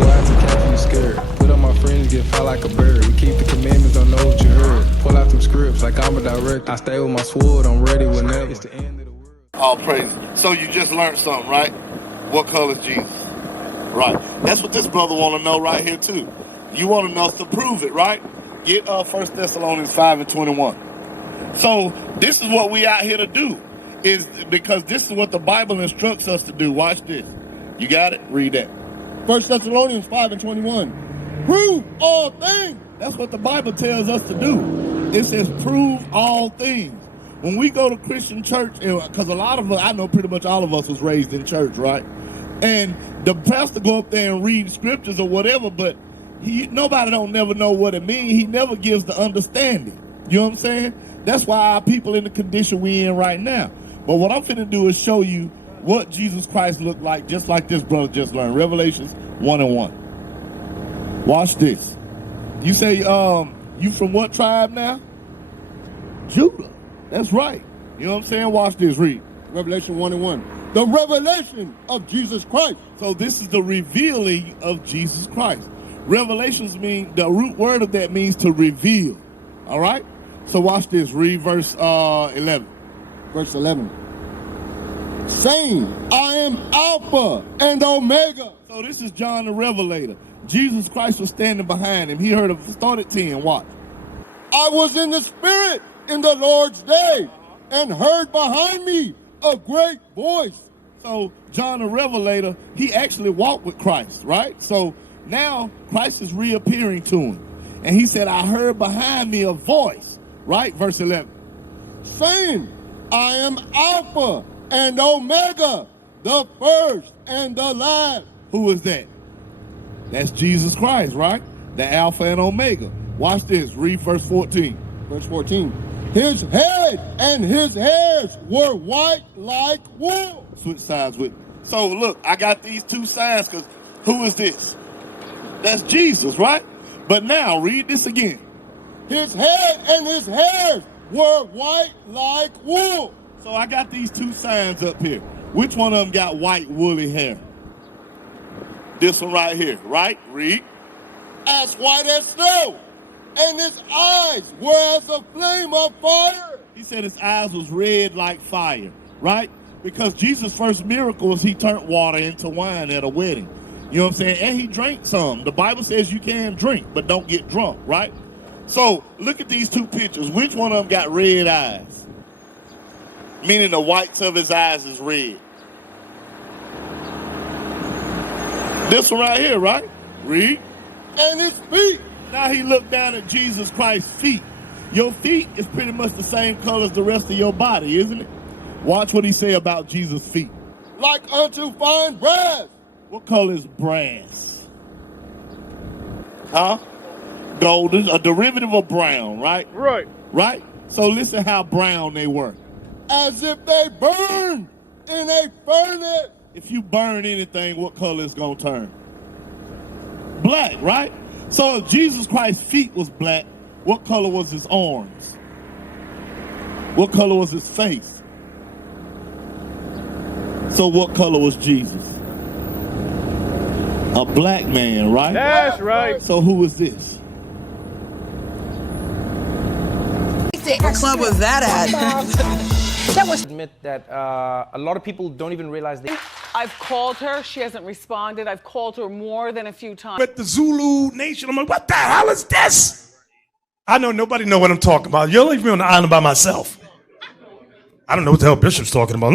Boy, I too careful, you scared. Put on my friends, get fly like a bird. We keep the commandments, don't know what you heard. Pull out some scripts like I'm a director. I stay with my sword, I'm ready whenever. It's the end of the world. All praise. So you just learned something, right? What color is Jesus? Right. That's what this brother want to know right here too. You want to know us to prove it, right? Get 1 Thessalonians 5:21. So this is what we out here to do, is because this is what the Bible instructs us to do. Watch this. You got it? Read that. 1 Thessalonians 5:21. Prove all things. That's what the Bible tells us to do. It says prove all things. When we go to Christian church, because a lot of us, I know pretty much all of us was raised in church, right? And the pastor go up there and read scriptures or whatever, but nobody don't never know what it means. He never gives the understanding. You know what I'm saying? That's why our people in the condition we in right now. But what I'm finna do is show you what Jesus Christ looked like, just like this brother just learned. Revelations 1:1. Watch this. You say, you from what tribe now? Judah. That's right. You know what I'm saying? Watch this. Read. Revelation 1:1. The revelation of Jesus Christ. So this is the revealing of Jesus Christ. Revelations mean, the root word of that means to reveal. All right? So watch this. Read verse 11. Verse 11. Saying, I am Alpha and Omega. So this is John the Revelator. Jesus Christ was standing behind him. He heard him. Start at 10. Watch. I was in the Spirit in the Lord's day and heard behind me a great voice. So John the Revelator, he actually walked with Christ, right? So now Christ is reappearing to him. And he said, I heard behind me a voice, right? Verse 11. Saying, I am Alpha and Omega, the first and the last. Who is that? That's Jesus Christ, right? The Alpha and Omega. Watch this. Read verse 14. Verse 14. His head and his hairs were white like wool. Switch sides with. So look, I got these two signs because who is this? That's Jesus, right? But now read this again. His head and his hairs were white like wool. So I got these two signs up here. Which one of them got white woolly hair? This one right here, right? Read. As white as snow. And his eyes were as a flame of fire. He said his eyes was red like fire, right? Because Jesus' first miracle was he turned water into wine at a wedding. You know what I'm saying? And he drank some. The Bible says you can drink, but don't get drunk, right? So look at these two pictures. Which one of them got red eyes? Meaning the whites of his eyes is red. This one right here, right? Read. And his feet. Now he looked down at Jesus Christ's feet. Your feet is pretty much the same color as the rest of your body, isn't it? Watch what he say about Jesus' feet. Like unto fine brass. What color is brass? Huh? Golden, a derivative of brown, right? Right. Right? So listen how brown they were. As if they burned in a furnace. If you burn anything, what color is going to turn? Black, right? So if Jesus Christ's feet was black, what color was his arms? What color was his face? So what color was Jesus? A black man, right? That's right. So who is this? What club was that at? That was admit that a lot of people don't even realize they. I've called her. She hasn't responded. I've called her more than a few times. But the Zulu Nation, I'm like, what the hell is this? I know nobody know what I'm talking about. You'll leave me on the island by myself. I don't know what the hell Bishop's talking about.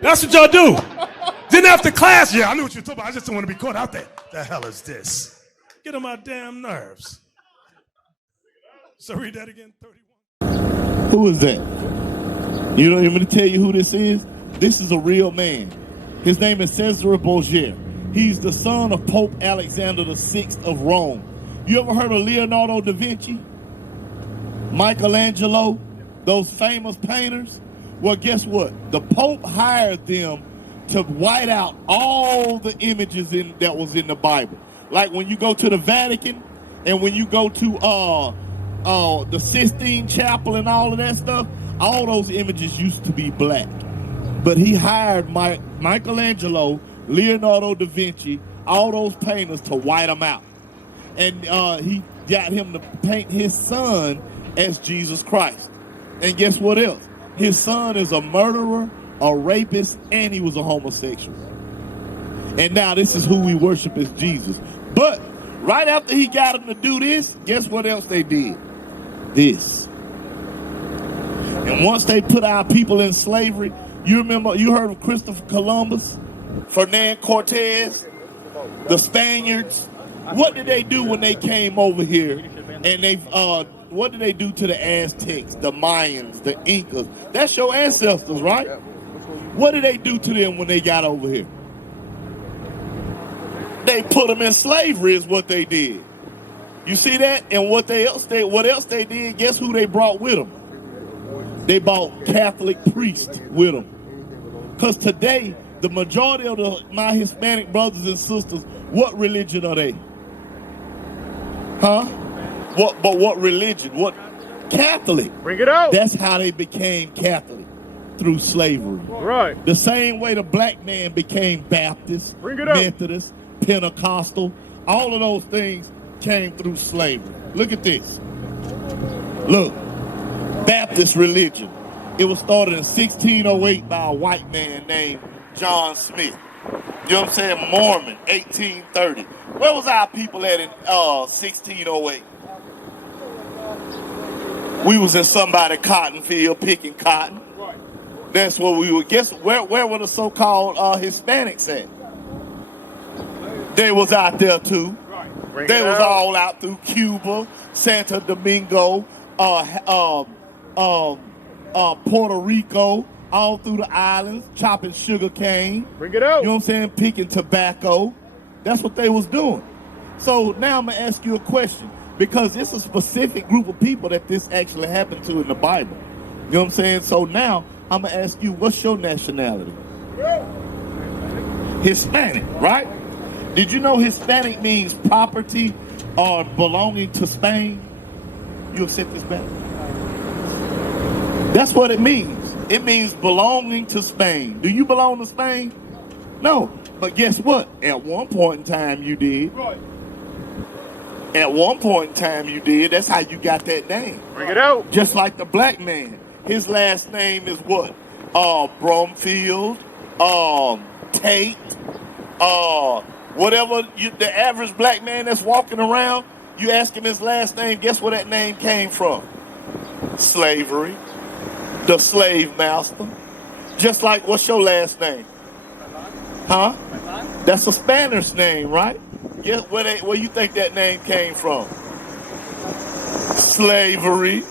That's what y'all do. Then after class, yeah, I knew what you were talking about. I just don't want to be caught out there. The hell is this? Get on my damn nerves. So read that again, 31. Who is that? You don't even tell you who this is? This is a real man. His name is Cesare Borgia. He's the son of Pope Alexander VI of Rome. You ever heard of Leonardo da Vinci? Michelangelo? Those famous painters? Well, guess what? The Pope hired them to white out all the images that was in the Bible. Like when you go to the Vatican and when you go to the Sistine Chapel and all of that stuff, all those images used to be black. But he hired Michelangelo Leonardo da Vinci, all those painters to white them out. And he got him to paint his son as Jesus Christ. And guess what else? His son is a murderer, a rapist, and he was a homosexual. And now this is who we worship as Jesus. But right after he got him to do this, guess what else they did? This. And once they put our people in slavery, you heard of Christopher Columbus, Ferdinand Cortez, the Spaniards. What did they do when they came over here? And what did they do to the Aztecs, the Mayans, the Incas? That's your ancestors, right? What did they do to them when they got over here? They put them in slavery is what they did. You see that? And what else they did, guess who they brought with them? They brought Catholic priests with them. Because today, the majority of my Hispanic brothers and sisters, what religion are they? Huh? What religion? What? Catholic. Bring it out. That's how they became Catholic, through slavery. Right. The same way the black man became Baptist, Bring it out. Methodist, Pentecostal, all of those things came through slavery. Look at this. Look, Baptist religion. It was started in 1608 by a white man named John Smith. You know what I'm saying? Mormon, 1830. Where was our people at in 1608? We was in somebody's cotton field picking cotton. That's where we were. Guess where were the so-called Hispanics at? They was out there too. They was all out through Cuba, Santo Domingo, Puerto Rico, all through the islands, chopping sugar cane. Bring it out. You know what I'm saying? Picking tobacco. That's what they was doing. So now I'm going to ask you a question, because it's a specific group of people that this actually happened to in the Bible. You know what I'm saying? So now I'm going to ask you, what's your nationality? Hispanic, right? Did you know Hispanic means property or belonging to Spain? You accept this back? That's what it means. It means belonging to Spain. Do you belong to Spain? No. But guess what? At one point in time you did. Right. At one point in time you did. That's how you got that name. Bring it out. Just like the black man. His last name is what? Bromfield, Tate, whatever the average black man that's walking around, you ask him his last name, guess where that name came from? Slavery. The slave master. Just like, what's your last name? Huh? That's a Spanish name, right? Guess where you think that name came from? Slavery.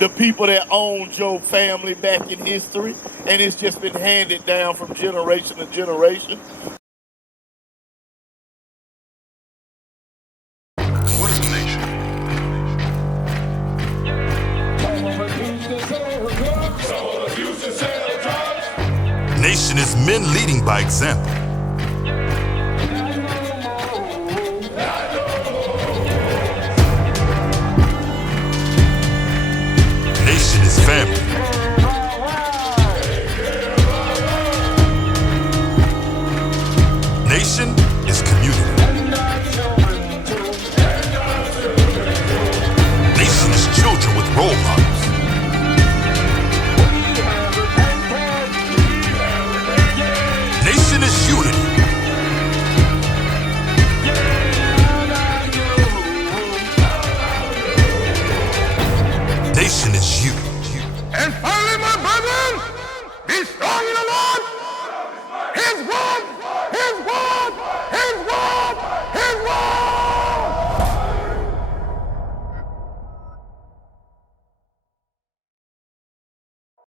The people that owned your family back in history, and it's just been handed down from generation to generation. What is a nation? Nation is men leading by example.